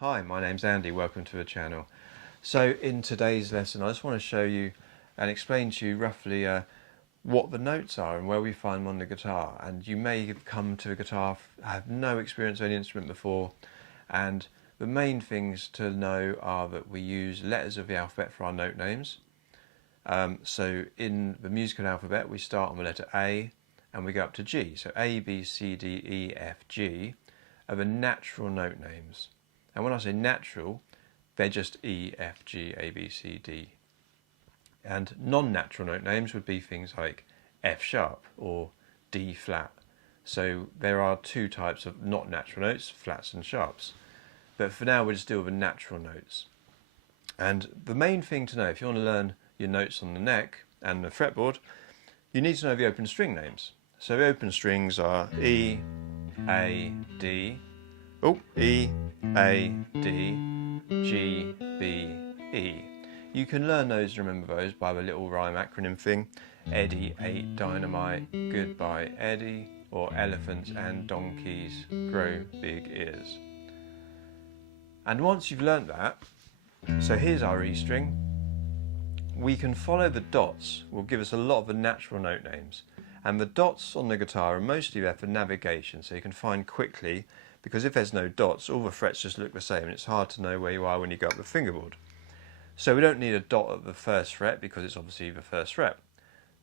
Hi, my name's Andy, welcome to the channel. So in today's lesson I just want to show you and explain to you roughly what the notes are and where we find them on the guitar. And you may have come to a guitar, have no experience of any instrument before, and the main things to know are that we use letters of the alphabet for our note names. So in the musical alphabet we start on the letter A and we go up to G. So A, B, C, D, E, F, G are the natural note names. And when I say natural, they're just E, F, G, A, B, C, D. And non-natural note names would be things like F sharp or D flat. So there are two types of not natural notes, flats and sharps. But for now we'll just deal with the natural notes. And the main thing to know, if you want to learn your notes on the neck and the fretboard, you need to know the open string names. So the open strings are E, A, D, E, A, D, G, B, E. You can learn those and remember those by the little rhyme acronym thing. Eddie ate dynamite, goodbye Eddie, or elephants and donkeys grow big ears. And once you've learnt that, so here's our E string, we can follow the dots, will give us a lot of the natural note names. And the dots on the guitar are mostly there for navigation, so you can find quickly, because if there's no dots, all the frets just look the same and it's hard to know where you are when you go up the fingerboard. So we don't need a dot at the first fret because it's obviously the first fret.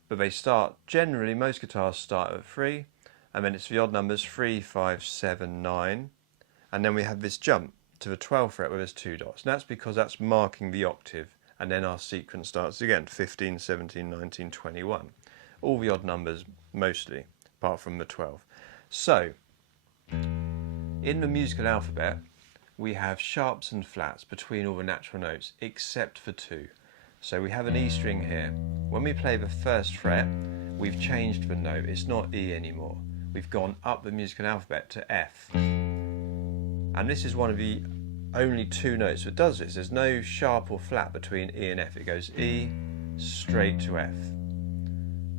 But they start, generally most guitars start at 3, and then it's the odd numbers 3, 5, 7, 9, and then we have this jump to the 12th fret where there's 2 dots. And that's because that's marking the octave, and then our sequence starts again, 15, 17, 19, 21. All the odd numbers mostly, apart from the 12. So, in the musical alphabet, we have sharps and flats between all the natural notes, except for 2. So we have an E string here. When we play the first fret, we've changed the note. It's not E anymore. We've gone up the musical alphabet to F. And this is one of the only 2 notes that does this. There's no sharp or flat between E and F. It goes E straight to F.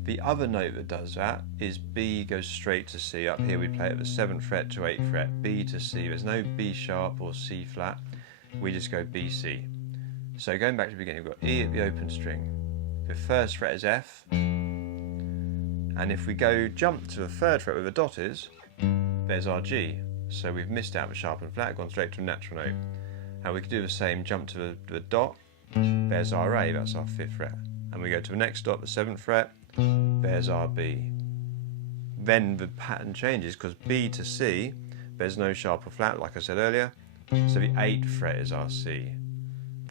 The other note that does that is B goes straight to C. Up here we play at the 7th fret to 8th fret, B to C. There's no B sharp or C flat. We just go B, C. So going back to the beginning, we've got E at the open string. The first fret is F. And if we go jump to the 3rd fret where the dot is, there's our G. So we've missed out the sharp and flat, gone straight to a natural note. And we could do the same, jump to the dot, there's our A, that's our 5th fret. And we go to the next dot, the 7th fret, there's our B. Then the pattern changes because B to C, there's no sharp or flat like I said earlier. So the 8th fret is our C.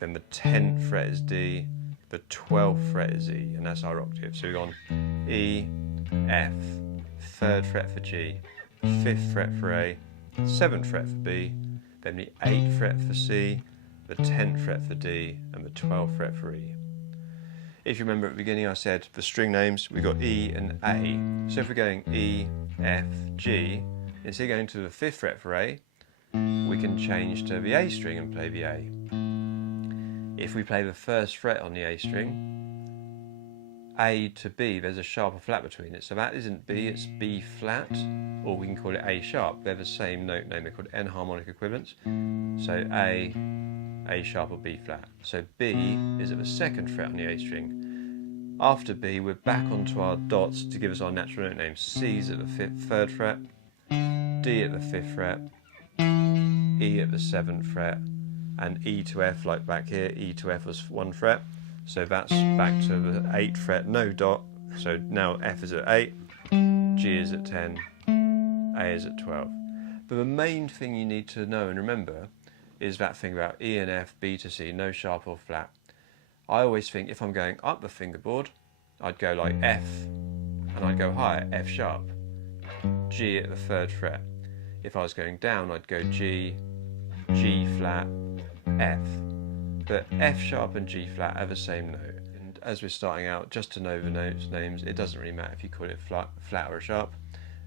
Then the 10th fret is D, the 12th fret is E, and that's our octave. So we've gone E, F, 3rd fret for G, 5th fret for A, 7th fret for B, then the 8th fret for C, the 10th fret for D, and the 12th fret for E. If you remember at the beginning I said the string names, we've got E and A. So if we're going E, F, G, instead of going to the 5th fret for A, we can change to the A string and play the A. If we play the 1st fret on the A string, A to B, there's a sharp or flat between it. So that isn't B, it's B flat, or we can call it A sharp. They're the same note name, they're called enharmonic equivalents. So A sharp or B flat. So B is at the 2nd fret on the A string. After B, we're back onto our dots to give us our natural note names. C is at the 3rd fret, D at the 5th fret, E at the 7th fret, and E to F, like back here, E to F was 1 fret. So that's back to the 8th fret, no dot. So now F is at 8, G is at 10, A is at 12. But the main thing you need to know and remember is that thing about E and F, B to C, no sharp or flat. I always think if I'm going up the fingerboard, I'd go like F, and I'd go higher, F sharp, G at the 3rd fret. If I was going down, I'd go G, G flat, F. But F sharp and G flat are the same note. And as we're starting out, just to know the notes names, it doesn't really matter if you call it flat or a sharp.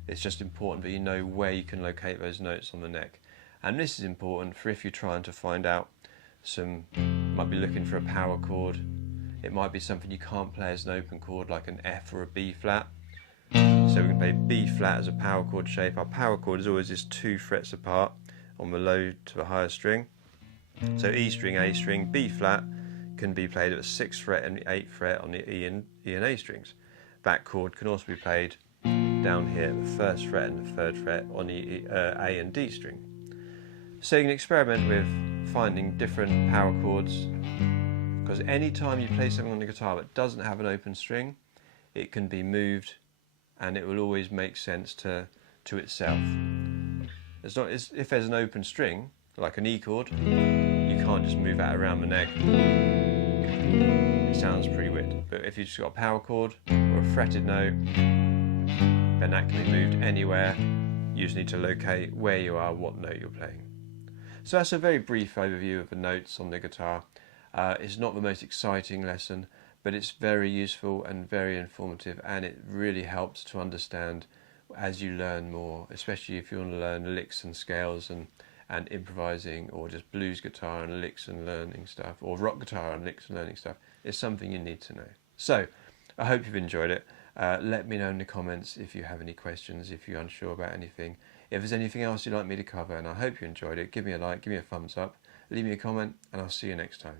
It's just important that you know where you can locate those notes on the neck. And this is important for if you're trying to find out might be looking for a power chord. It might be something you can't play as an open chord like an F or a B flat. So we can play B flat as a power chord shape. Our power chord is always just 2 frets apart on the low to the higher string. So E string, A string, B flat can be played at the 6th fret and the 8th fret on the E and A strings. That chord can also be played down here at the 1st fret and the 3rd fret on the A and D string. So you can experiment with finding different power chords, because any time you play something on the guitar that doesn't have an open string, it can be moved and it will always make sense to itself. If there's an open string, like an E chord, you can't just move that around the neck. It sounds pretty weird. But if you've just got a power chord or a fretted note, then that can be moved anywhere. You just need to locate where you are, what note you're playing. So that's a very brief overview of the notes on the guitar. It's not the most exciting lesson, but it's very useful and very informative, and it really helps to understand as you learn more, especially if you want to learn licks and scales and improvising, or just blues guitar and licks and learning stuff, or rock guitar and licks and learning stuff. It's something you need to know. So I hope you've enjoyed it. Let me know in the comments if you have any questions, if you're unsure about anything. If there's anything else you'd like me to cover, and I hope you enjoyed it, give me a like, give me a thumbs up, leave me a comment, and I'll see you next time.